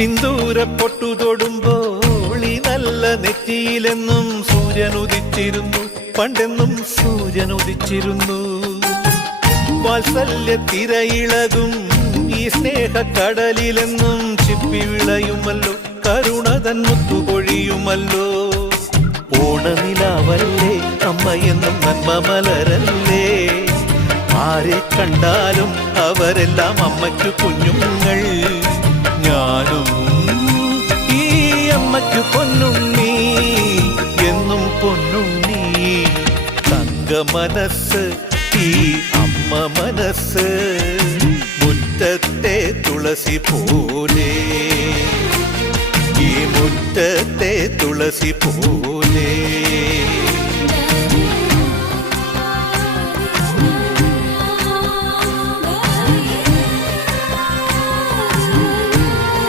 സിന്ദൂര പൊട്ടു തൊടുമ്പോൾ ഈ നല്ല നെറ്റിയിലെന്നും സൂര്യൻ ഉദിച്ചിരുന്നു, പണ്ടെന്നും സൂര്യൻ ഉദിച്ചിരുന്നു. വാത്സല്യ തിരയിളകും ഈ സ്നേഹക്കടലിലെന്നും ചിപ്പി വിളയുമല്ലോ, കരുണതൻ മുത്തുപൊഴിയുമല്ലോ. ഓണനിലാവല്ലേ അമ്മയെന്നും നന്മ മലരല്ലേ, ആരെ കണ്ടാലും അവരെല്ലാം അമ്മയ്ക്കു കുഞ്ഞുങ്ങൾ. ഞാനും ഈ അമ്മയ്ക്കു പൊന്നുണ്ണി, എന്നും പൊന്നുണ്ണി. തങ്ക മനസ്സ് ഈ അമ്മ മനസ്സ്, മുറ്റത്തെ തുളസി പോലെ, ഈ മുറ്റത്തെ തുളസി പോലെ.